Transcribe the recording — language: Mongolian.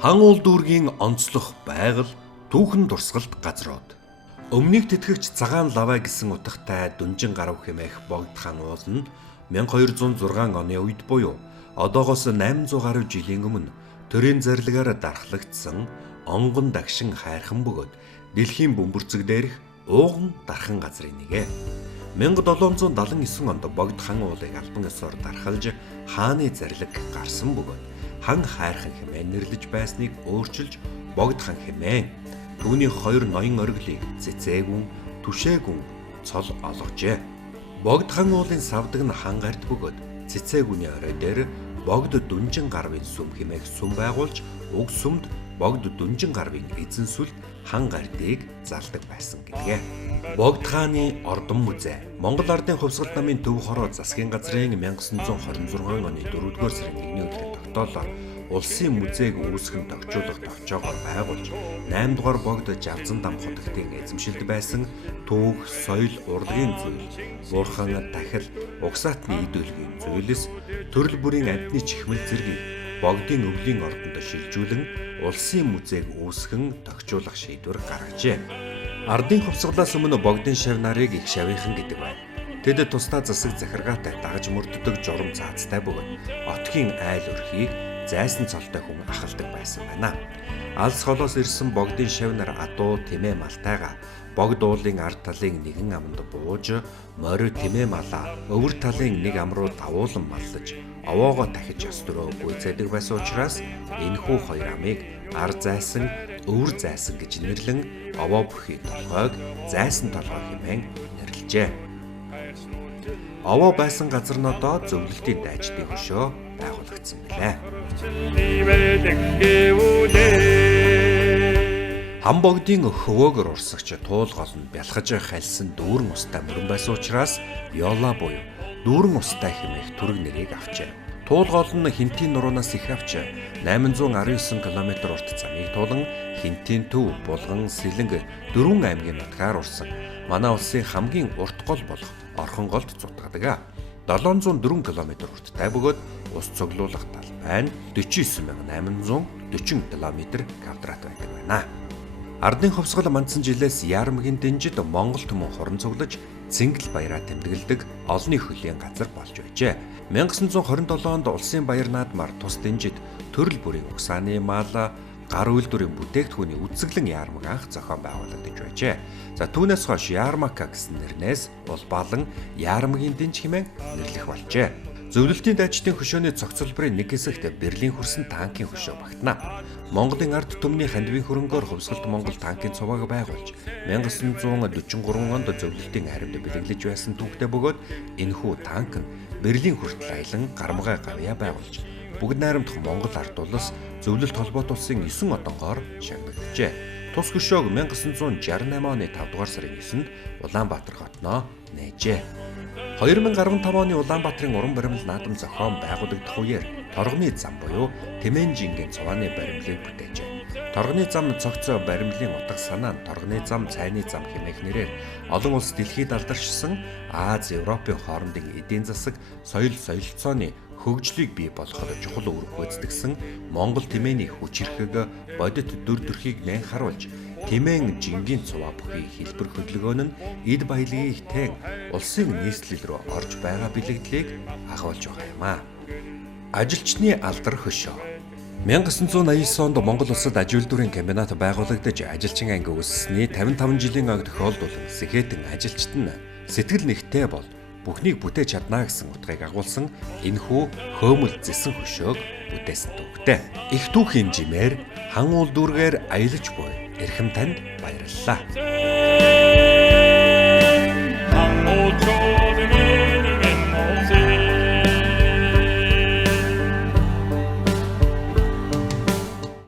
Хан уул дүүргийн онцлог байгаль түүхэн дурсгалт газрууд. Өмнөг тэтгэгч цагаан лаваа гэсэн утгатай дүнжин гарав хэмээх богд хаан уул нь 1206 оны үед буюу одоогоос 800 гаруй жилийн өмнө төрийн зарлагаар дархлагдсан онгон дагшин хайрхан бөгөөд дэлхийн бөмбөрцөг дээрх ууган дархан газрын нэгэ. 1779 онд богд хаан уулыг албан ёсоор дархалж хааны зарлаг гарсан бөгөөд хан хайрхан хэмээн нэрлэж байсныг өөрчилж богд хан хэмээн түүний хоёр ноён ориглыг цэцээгүн, түшээгүн цол олгожээ. Богд хан уулын савдаг нь хан гарт бөгөөд цэцээгүний орой дээр богд дүнжин гарвын сүм хэмээх сүм байгуулж уг сүмд богд дүнжин гарвын эзэн сүлд хан гартыг залдаг байсан гэдгээ. Богд хааны ордон музей Монгол Ардын хувьсгалт намын төв хороо засгийн газрын 1926 оны 4-р сарын 1-ний өдрийн тогтоолоор улсын музейг үүсгэн тогтжуулах товчоогоор байгуулж 8 дугаар богд Жавзан дам хотогтын эзэмшилд байсан түүх, соёл, урлагийн зүйл, буурхан, дахил, угсаатны идүүлгийн зүйлс, төрөл бүрийн амьтны чихмэл зэргийг богдын өвлийн ордонд шилжүүлэн улсын музейг үүсгэн тогтжуулах шийдвэр гаргажээ. Ардын хувьсгалаас өмнө богдын шав нарыг их шавийнхан гэдэг байна. Тэд тусдаа засаг захиргаатай дагаж мөрддөг журам цаацтай бөгөөд отгийн айл өрхийг зайсан цолтой хүн ахалдаг байсан байна. Алс холоос ирсэн богдын шав нар адуу тэмээ малтайгаа богд уулын ард талын нэгэн аманд бууж, морь тэмээ малаа өвөр талын нэг ам руу давуулан маллаж, овоогоо дахиж ёс төрөө гүйцэдэг байсан учраас энэхүү хоёр амыг ар зайсан, өвөр зайсан гэж нэрлэн овоо бүхий толгойг зайсан толгой хэмээн нэрлэжээ. Овоо байсан газар нь одоо зөвлөлтийн дайчдын хөшөө байгуулагдсан билээ. Хам богдын хөвөөгөр урсагч туул гол нь бялхаж хальсан дүүрэн устай мөрөн байсан учраас Ёла буюу дүүрэн устай хэмээх төрөг нэрийг авчээ. Туул гол нь Хинтийн нуруунаас их авч 819 км урт замыг туулан Хинтийн төв, Булган, Сэлэнг 4 аймгийн нутгаар урсан манай улсын хамгийн урт гол болох Орхон голд зутгадаг. 704 км урттай бөгөөд ус цуглуулах талбай нь 49840 км квадрат байдаг байна. Ардын хувьсгал мандсан жилээс Яармгийн дэнжид Монгол түмэн хорон цуглаж Цингэл баяраа тэмдэглэдэг олонний хөлийн газар болж байжээ. 1927 онд улсын баяр наадмаар тус дэнжид төрөл бүрийн угсааны мал, гар үйлдвэрийн бүтээгдэхүүний үзэсгэлэн яармаг анх зохион байгуулагдаж байжээ. За түүнээс хойш Яармака гэсэн нэрнээс улбаалан Яармгийн дэнж хэмээн нэрлэх болжээ. Зөвлөлтийн дайчдын хөшөөний цогцлбарын нэг хэсэгт Берлин хүрсэн танкын хөшөө багтана. Монголын ард түмний хандивын хөрөнгөөр хувьсгалт Монгол танкын цуваг байгуулж 1943 онд зөвлөлтийн хариуд бэлэглэж байсан түүхтэй бөгөөд энэхүү танк нь Берлин хүртэл аялан гармагай гавьяа байгуулж бүгд найрамдах Монгол ард улс зөвлөлт холбоот улсын 9 одонгоор шагнаджээ. Тус хөшөөг 1968 оны 5 дугаар сарын 9-нд Улаанбаатар хотноо нээжээ. 2015 оны Улаанбаатарын уран баримл наадам зохион байгуулагдах үеэр торгоны зам буюу Тэмэнжингийн цувааны баримлыг бүтээжээ. Торгоны зам цогцоо баримлын утга санаа нь торгоны зам, цайны зам хэмээх нэрээр олон улс дэлхийд алдаршсан Аз, Европын хоорондын эдийн засаг, соёл солилцооны хөгжлийг бий болгоход чухал үүрэг гүйцэтгэсэн Монгол тэмээний хүч хэрхэг бодит дүр төрхийг нэн харуулж Тэмээн жингийн цуваа бүхий хэлбэр хөдөлгөөн нь эд баялагын тэн улсын нийслэл рүү орж байгаа бэлэгдлийг агуулж байгаа юм а. Ажилчны алдар хөшөө 1989 онд Монгол улсад аж үйлдвэрийн комбинат байгуулагдаж ажилчин анги үүссэний 55 жилийн ойг тохиолдуулан сэхэтэн ажилчид нь сэтгэл нэгтэй бол бүхнийг бүтээж чадна гэсэн утгыг агуулсан энэхүү хөөмөл зэсэн хөшөөг бүтээсэн түүхтэй. Их түүхийн жимээр хан уул дүүргээр аялаж буй эрхэм танд баярлалаа.